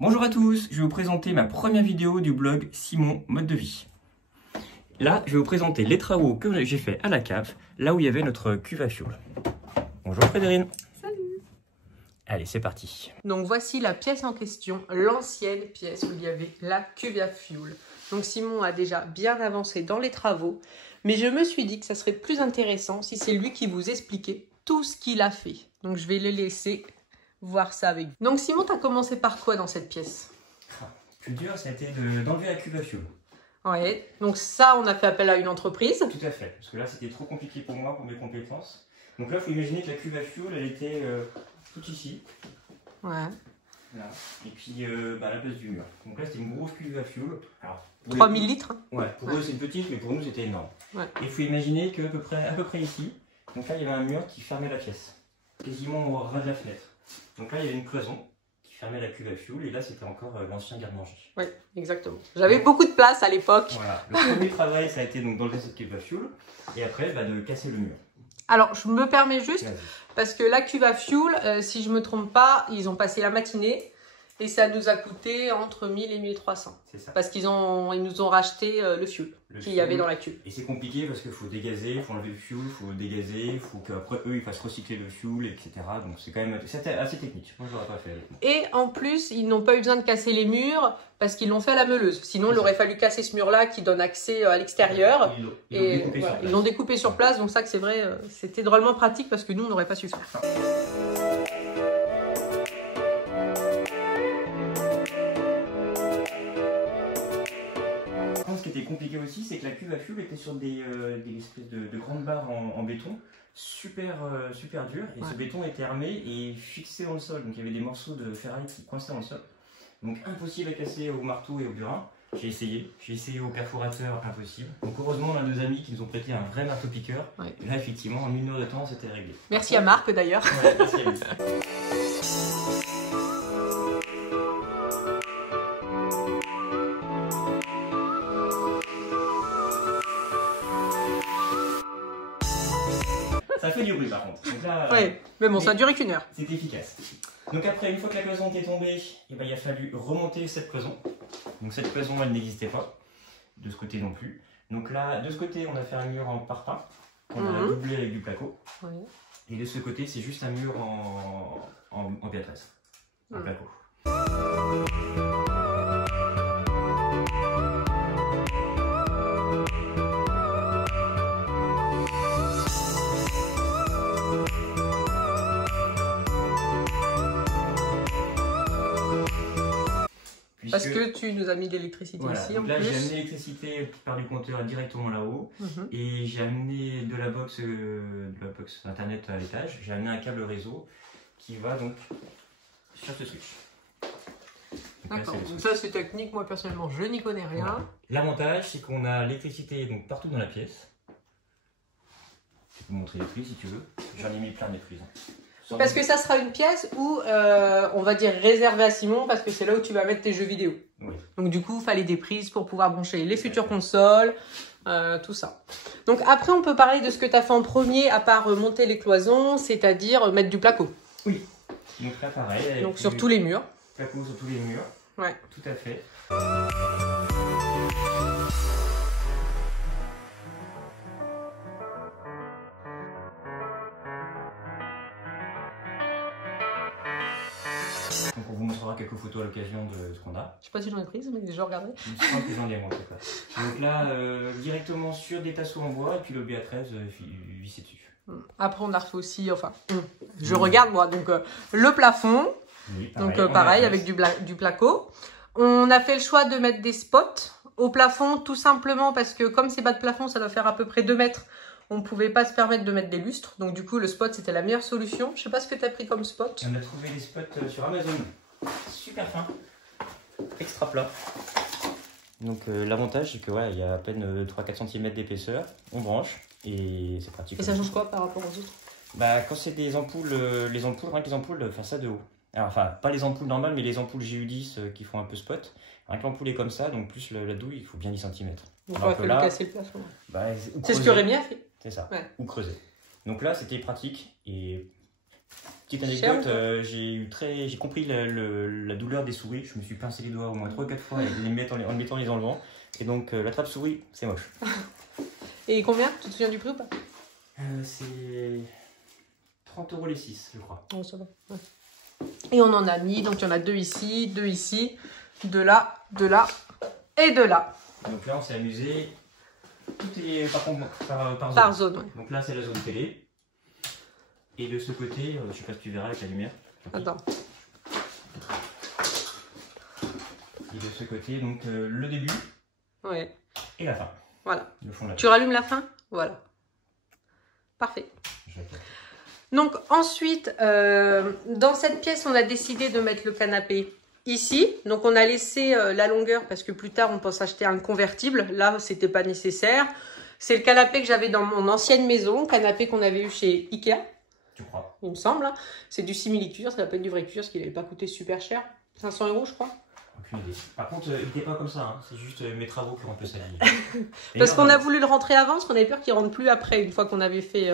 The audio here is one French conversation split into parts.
Bonjour à tous, je vais vous présenter ma première vidéo du blog Simon Mode de Vie. Là, je vais vous présenter les travaux que j'ai fait à la cave, là où il y avait notre cuve à fioul. Bonjour Frédérine. Salut. Allez, c'est parti. Donc voici la pièce en question, l'ancienne pièce où il y avait la cuve à fioul. Donc Simon a déjà bien avancé dans les travaux, mais je me suis dit que ça serait plus intéressant si c'est lui qui vous expliquait tout ce qu'il a fait. Donc je vais le laisser voir ça avec vous. Donc Simon, tu as commencé par quoi dans cette pièce? Le plus dur, ça a été d'enlever la cuve à fioul. Ouais, donc ça, on a fait appel à une entreprise. Tout à fait, parce que là, c'était trop compliqué pour moi, pour mes compétences. Donc là, il faut imaginer que la cuve à fioul, elle était tout ici. Ouais. Là. Et puis à la place du mur. Donc là, c'était une grosse cuve à fioul. Alors, 3000 litres. Ouais, pour eux, c'est une petite, mais pour nous, c'était énorme. Ouais. Et il faut imaginer qu'à peu près ici, donc là, il y avait un mur qui fermait la pièce, quasiment au ras de la fenêtre. Donc là, il y avait une cloison qui fermait la cuve à fioul, et là, c'était encore l'ancien garde-manger. Oui, exactement. J'avais beaucoup de place à l'époque. Voilà. Le premier travail, ça a été d'enlever cette cuve à fioul, et après, de casser le mur. Alors, je me permets juste, parce que la cuve à fioul, si je ne me trompe pas, ils ont passé la matinée et ça nous a coûté entre 1000 et 1300. C'est ça. Parce qu'ils nous ont racheté le fioul qu'il y avait dans la cuve. Et c'est compliqué parce qu'il faut dégazer, il faut enlever le fioul, il faut dégazer, il faut qu'après eux ils fassent recycler le fioul, etc. Donc c'est quand même assez technique. Moi je l'aurais pas fait avec moi. Et en plus, ils n'ont pas eu besoin de casser les murs parce qu'ils l'ont fait à la meuleuse. Sinon, il aurait fallu casser ce mur-là qui donne accès à l'extérieur. Ils l'ont découpé sur place. Donc ça, que c'est vrai, c'était drôlement pratique parce que nous, on n'aurait pas su faire. Ce qui était compliqué aussi, c'est que la cuve à fioul était sur des espèces de grandes barres en béton, super dur, et ce béton était armé et fixé dans le sol. Donc il y avait des morceaux de ferraille qui coinçaient dans le sol. Donc impossible à casser au marteau et au burin. J'ai essayé au perforateur, impossible. Donc heureusement, on a deux amis qui nous ont prêté un vrai marteau-piqueur. Ouais. Et là, effectivement, en 1 heure de temps, c'était réglé. Merci à Marc d'ailleurs. Ouais, merci à lui. Ça fait du bruit par contre. Oui, mais bon, ça a duré qu'1 heure. C'était efficace. Donc après, une fois que la cloison était tombée, il a fallu remonter cette cloison. Donc cette cloison, elle n'existait pas. De ce côté non plus. Donc là, de ce côté, on a fait un mur en parpaing. On a doublé avec du placo. Oui. Et de ce côté, c'est juste un mur en piatresse. En placo. Parce que tu nous as mis de l'électricité ici en plus. Là, j'ai amené l'électricité par du compteur directement là-haut. Et j'ai amené de la box internet à l'étage. J'ai amené un câble réseau qui va donc sur ce switch. D'accord, donc ça c'est technique, moi personnellement je n'y connais rien. Voilà. L'avantage c'est qu'on a l'électricité partout dans la pièce. Je peux vous montrer les prises si tu veux. J'en ai mis plein des prises. Parce que ça sera une pièce où, on va dire, réservée à Simon, parce que c'est là où tu vas mettre tes jeux vidéo. Oui. Donc du coup, il fallait des prises pour pouvoir brancher les futures consoles, tout ça. Donc après, on peut parler de ce que tu as fait en premier, à part monter les cloisons, c'est-à-dire mettre du placo. Oui. Donc là, pareil. Donc sur tous les murs. Placo sur tous les murs. Ouais. Tout à fait. Donc on vous montrera quelques photos à l'occasion de ce qu'on a. Je sais pas si j'en ai prise, mais je regarderai. Je crois que j'en ai montré pas. Donc là, directement sur des tasseaux en bois et puis le BA13 vissé dessus. Après on a refait aussi, enfin, je regarde moi, donc le plafond, oui, pareil, donc pareil avec du placo. On a fait le choix de mettre des spots au plafond tout simplement parce que comme c'est bas de plafond, ça doit faire à peu près 2 mètres. On ne pouvait pas se permettre de mettre des lustres, donc du coup le spot c'était la meilleure solution. Je sais pas ce que tu as pris comme spot. On a trouvé des spots sur Amazon, super fin, extra plat. Donc l'avantage c'est que il y a à peine 3-4 cm d'épaisseur, on branche et c'est pratique. Et ça change quoi par rapport aux autres? Quand c'est des ampoules, rien que les ampoules, faire ça de haut. Alors, enfin, pas les ampoules normales, mais les ampoules GU10 qui font un peu spot. Rien que l'ampoule est comme ça, donc plus la douille, il faut bien 10 cm. Donc il va falloir casser le plafond. C'est ce que Rémi a fait. C'est ça, ou creuser. Donc là, c'était pratique et Petite anecdote, j'ai compris la douleur des souris. Je me suis pincé les doigts au moins 3 ou 4 fois en les mettant les enlevant. Et donc la trappe souris, c'est moche. Et combien? Tu te souviens du prix ou pas? C'est 30 € les 6, je crois. Oh, ça va. Ouais. Et on en a mis, donc il y en a 2 ici, 2 ici, 2 là et 2 là. Donc là, on s'est amusé. Tout est par Par zone. Ouais. Donc là, c'est la zone télé. Et de ce côté, je sais pas si tu verras avec la lumière. Attends. Et de ce côté, donc le début Ouais. et la fin. Voilà. Le fond de la Tu rallumes la fin? Voilà. Parfait. Donc ensuite, dans cette pièce, on a décidé de mettre le canapé ici. Donc on a laissé la longueur parce que plus tard, on pense acheter un convertible. Là, c'était pas nécessaire. C'est le canapé que j'avais dans mon ancienne maison, canapé qu'on avait eu chez Ikea. Tu crois? Il me semble. Hein. C'est du simili-cuir, ça va pas être du vrai cuir, parce qu'il n'avait pas coûté super cher. 500 €, je crois. Aucune idée. Par contre, il n'était pas comme ça. Hein. C'est juste mes travaux qui ont un peu sali. Parce qu'on a voulu le rentrer avant, parce qu'on avait peur qu'il ne rentre plus après, une fois qu'on avait fait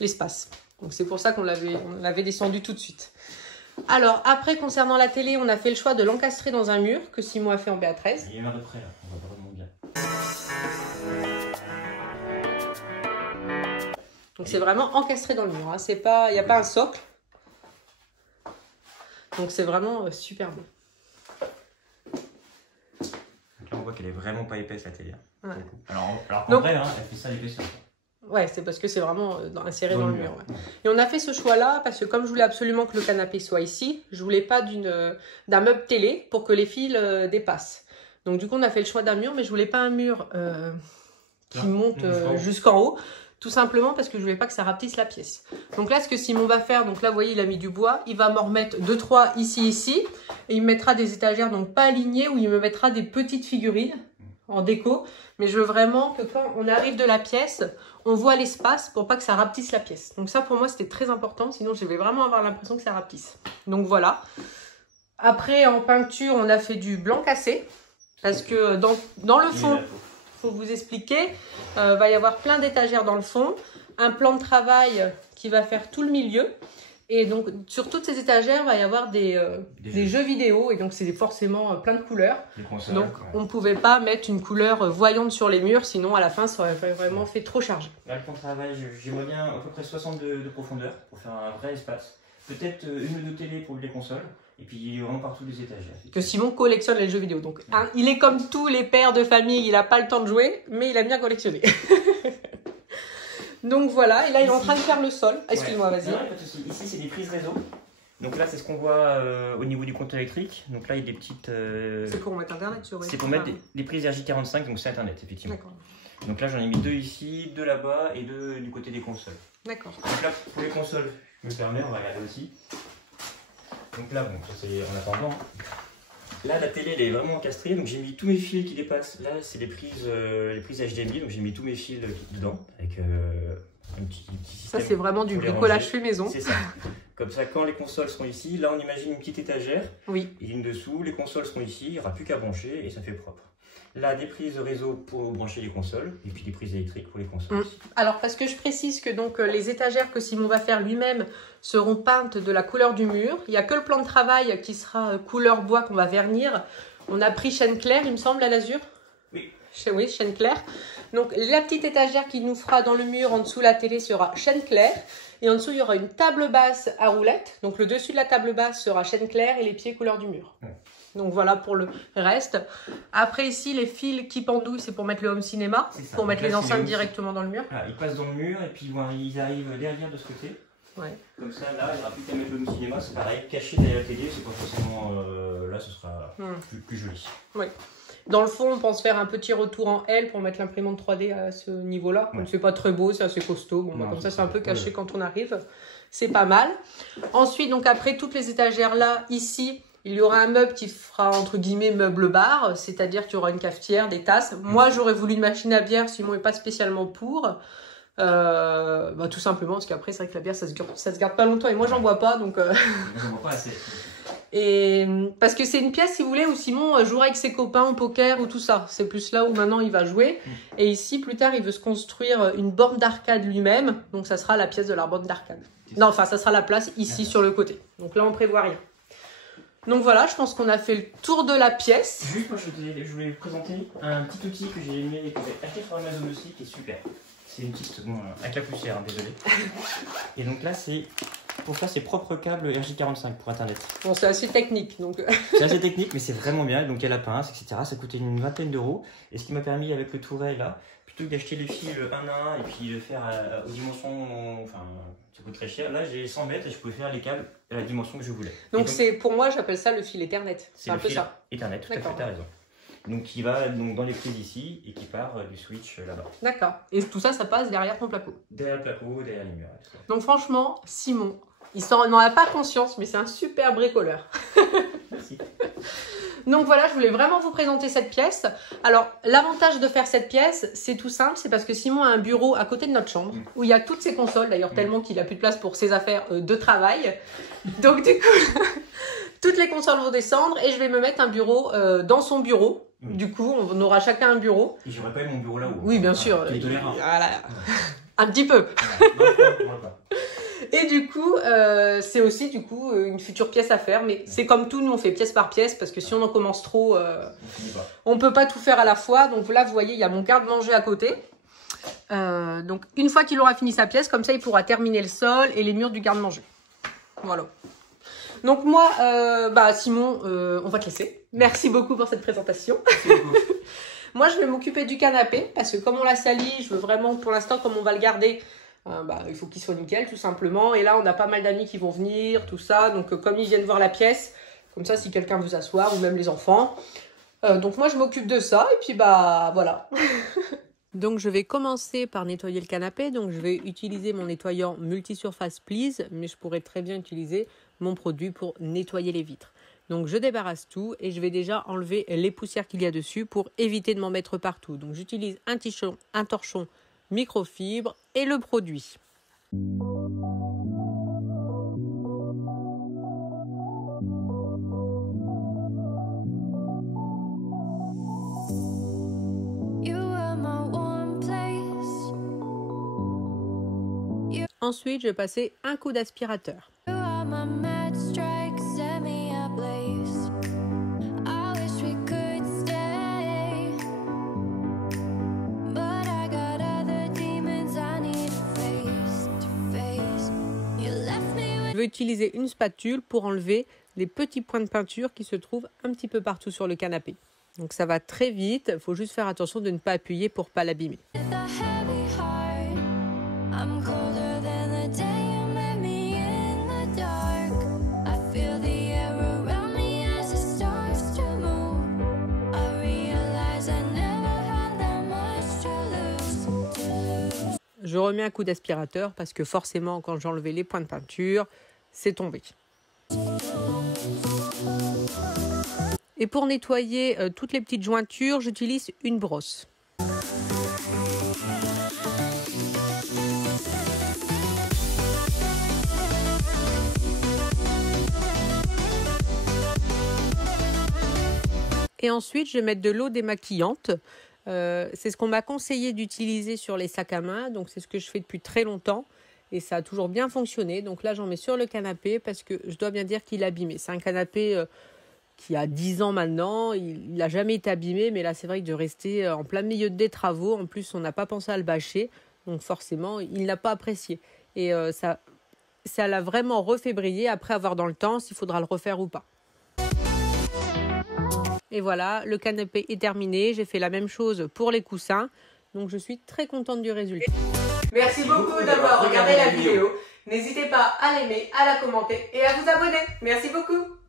l'espace. Donc c'est pour ça qu'on l'avait descendu tout de suite. Alors, après, concernant la télé, on a fait le choix de l'encastrer dans un mur, que Simon a fait en BA13. Il y a une heure de près, là. On va vraiment bien. Donc c'est vraiment encastré dans le mur. Hein. Il n'y a pas un socle. Donc c'est vraiment super beau. Donc là, on voit qu'elle est vraiment pas épaisse, la télé. Ouais. Alors qu'en vrai, hein, elle fait ça l'épaisseur. Ouais, c'est parce que c'est vraiment inséré dans le mur. Ouais. Et on a fait ce choix-là parce que comme je voulais absolument que le canapé soit ici, je voulais pas d'un meuble télé pour que les fils dépassent. Donc du coup, on a fait le choix d'un mur, mais je voulais pas un mur qui monte jusqu'en haut. Tout simplement parce que je voulais pas que ça rapetisse la pièce. Donc là, ce que Simon va faire, donc là, vous voyez, il a mis du bois. Il va m'en remettre 2-3 ici. Et il me mettra des étagères, donc pas alignées, où il me mettra des petites figurines en déco. Mais je veux vraiment que quand on arrive de la pièce, on voit l'espace pour pas que ça rapetisse la pièce. Donc ça, pour moi, c'était très important. Sinon, je vais vraiment avoir l'impression que ça rapetisse. Donc voilà. Après, en peinture, on a fait du blanc cassé. Parce que dans le fond... Pour vous expliquer, va y avoir plein d'étagères dans le fond, un plan de travail qui va faire tout le milieu et donc sur toutes ces étagères va y avoir des jeux vidéo et donc c'est forcément plein de couleurs. Consoles, donc on ne pouvait pas mettre une couleur voyante sur les murs, sinon à la fin ça aurait vraiment fait trop chargé. Là le plan de travail, j'aimerais bien à peu près 60 de profondeur pour faire un vrai espace, peut-être une ou deux télés pour les consoles. Et puis vraiment partout les étagères. Que Simon collectionne les jeux vidéo. Donc, hein, il est comme tous les pères de famille, il n'a pas le temps de jouer, mais il aime bien collectionner. Donc voilà, et là il est en train de faire le sol. Excuse-moi, vas-y. Ici c'est des prises réseau. Donc là c'est ce qu'on voit au niveau du compteur électrique. Donc là il y a des petites... C'est pour mettre internet sur... C'est pour mettre des prises RJ45, donc c'est internet effectivement. D'accord. Donc là j'en ai mis 2 ici, 2 là-bas et 2 du côté des consoles. D'accord. Donc là pour les consoles, je me permets, on va regarder aussi. Donc là, bon, ça c'est en attendant. Là, la télé, elle est vraiment encastrée, donc j'ai mis tous mes fils qui dépassent. Là, c'est les prises HDMI, donc j'ai mis tous mes fils dedans, avec un petit système. Ça, c'est vraiment du bricolage fait maison. C'est ça. Comme ça, quand les consoles seront ici, là, on imagine une petite étagère. Oui. Et une dessous, les consoles seront ici, il n'y aura plus qu'à brancher et ça fait propre. Là, des prises de réseau pour brancher les consoles, et puis des prises électriques pour les consoles aussi. Alors, parce que je précise que donc les étagères que Simon va faire lui-même seront peintes de la couleur du mur. Il n'y a que le plan de travail qui sera couleur bois qu'on va vernir. On a pris chêne clair, il me semble, à l'azur. Oui. Oui, chêne clair. Donc, la petite étagère qui nous fera dans le mur, en dessous la télé, sera chêne clair. Et en dessous, il y aura une table basse à roulettes. Donc, le dessus de la table basse sera chêne clair et les pieds couleur du mur. Donc voilà pour le reste. Après ici, les fils qui pendouillent, c'est pour mettre le home cinéma, pour mettre les enceintes directement dans le mur. Voilà, ils passent dans le mur et puis ils arrivent derrière de ce côté. Ouais. Comme ça, là, il n'y aura plus qu'à mettre le home cinéma, c'est pareil, caché derrière la télé, c'est pas forcément... là, ce sera plus joli. Oui. Dans le fond, on pense faire un petit retour en L pour mettre l'imprimante 3D à ce niveau-là. Ouais. C'est pas très beau, c'est assez costaud. Bon, comme ça, c'est un peu caché quand on arrive. C'est pas mal. Ensuite, donc après toutes les étagères là, ici... Il y aura un meuble qui fera entre guillemets meuble bar, c'est-à-dire qu'il y aura une cafetière, des tasses. Moi, j'aurais voulu une machine à bière, Simon n'est pas spécialement pour. Tout simplement, parce qu'après, c'est vrai que la bière, ça se garde pas longtemps et moi, j'en bois pas. Donc, j'en bois pas assez. Et parce que c'est une pièce, si vous voulez, où Simon jouera avec ses copains au poker ou tout ça. C'est plus là où maintenant il va jouer. Et ici, plus tard, il veut se construire une borne d'arcade lui-même. Donc ça sera la pièce de la borne d'arcade. Non, enfin, ça sera la place ici sur le côté. Donc là, on prévoit rien. Donc voilà, je pense qu'on a fait le tour de la pièce. Juste, moi, je voulais vous présenter un petit outil que j'ai aimé et que j'ai acheté sur Amazon aussi, qui est super. C'est une petite, bon, avec la poussière, hein, désolé. Et donc là, c'est pour faire ses propres câbles RJ45 pour Internet. Bon, c'est assez technique, donc. C'est assez technique, mais c'est vraiment bien. Donc il y a la pince, etc. Ça coûtait une vingtaine d'euros. Et ce qui m'a permis, avec le Touret là, plutôt que d'acheter les fils un à un et puis de faire aux dimensions, enfin, ça coûte très cher. Là, j'ai 100 mètres et je pouvais faire les câbles à la dimension que je voulais. Donc c'est, pour moi, j'appelle ça le fil Ethernet. C'est un peu ça. Ethernet, tout à fait, t'as raison. Donc qui va donc dans les prises ici et qui part du switch là-bas. D'accord. Et tout ça, ça passe derrière ton placo. Derrière le placo, derrière les murs. Donc franchement, Simon, il n'en a pas conscience, mais c'est un super bricoleur. Merci. Donc voilà, je voulais vraiment vous présenter cette pièce. Alors, l'avantage de faire cette pièce, c'est tout simple, c'est parce que Simon a un bureau à côté de notre chambre, où il y a toutes ses consoles, d'ailleurs tellement qu'il n'a plus de place pour ses affaires de travail. Donc du coup, toutes les consoles vont descendre et je vais me mettre un bureau dans son bureau. Du coup, on aura chacun un bureau. Et j'aurais pas eu mon bureau là-haut. Oui, bien sûr. Voilà. Un petit peu. Et du coup, c'est aussi une future pièce à faire. Mais c'est comme tout, nous on fait pièce par pièce parce que si on en commence trop, on peut pas tout faire à la fois. Donc là, vous voyez, il y a mon garde-manger à côté. Donc une fois qu'il aura fini sa pièce, comme ça, il pourra terminer le sol et les murs du garde-manger. Voilà. Donc moi, Simon, on va te laisser. Merci beaucoup pour cette présentation. Moi, je vais m'occuper du canapé parce que comme on l'a sali, je veux vraiment, pour l'instant, comme on va le garder, il faut qu'il soit nickel, tout simplement. Et là, on a pas mal d'amis qui vont venir, tout ça. Donc, comme ils viennent voir la pièce, comme ça, si quelqu'un veut s'asseoir, ou même les enfants. Donc, moi, je m'occupe de ça. Et puis, voilà. Donc, je vais commencer par nettoyer le canapé. Donc, je vais utiliser mon nettoyant multisurface Please, mais je pourrais très bien utiliser mon produit pour nettoyer les vitres. Donc, je débarrasse tout et je vais déjà enlever les poussières qu'il y a dessus pour éviter de m'en mettre partout. Donc, j'utilise un torchon microfibre et le produit. Ensuite, je vais passer un coup d'aspirateur. Je vais utiliser une spatule pour enlever les petits points de peinture qui se trouvent un petit peu partout sur le canapé. Donc ça va très vite, il faut juste faire attention de ne pas appuyer pour ne pas l'abîmer. Je remets un coup d'aspirateur parce que forcément, quand j'ai enlevé les points de peinture, c'est tombé. Et pour nettoyer toutes les petites jointures, j'utilise une brosse. Et ensuite, je vais mettre de l'eau démaquillante. C'est ce qu'on m'a conseillé d'utiliser sur les sacs à main, donc c'est ce que je fais depuis très longtemps et ça a toujours bien fonctionné. Donc là j'en mets sur le canapé parce que je dois bien dire qu'il est abîmé. C'est un canapé qui a 10 ans maintenant, il n'a jamais été abîmé, mais là c'est vrai que de rester en plein milieu des travaux, en plus on n'a pas pensé à le bâcher, donc forcément il n'a pas apprécié. Et ça l'a vraiment refait briller après avoir dans le temps s'il faudra le refaire ou pas. Et voilà, le canapé est terminé. J'ai fait la même chose pour les coussins. Donc, je suis très contente du résultat. Merci beaucoup d'avoir regardé la vidéo. N'hésitez pas à l'aimer, à la commenter et à vous abonner. Merci beaucoup.